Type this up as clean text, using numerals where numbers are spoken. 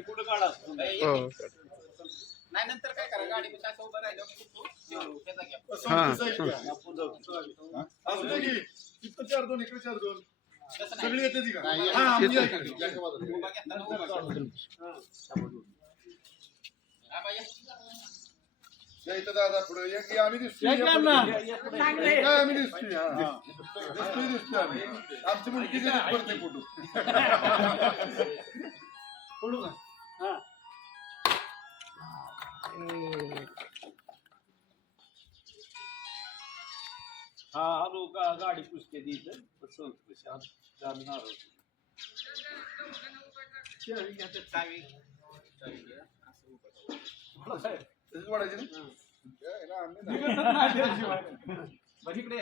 कुठं काढा नाही नंतर काय करा गाडी असं उभं राहिलं चार दोन इकडे चार दोन सगळी येते ती का इथं दादा पुढे आम्ही दिसतोय आम्ही दिसतोय आमची मुलगी पडते फोटो फोटो का हा आलो का गाडी पुसते ती इकडे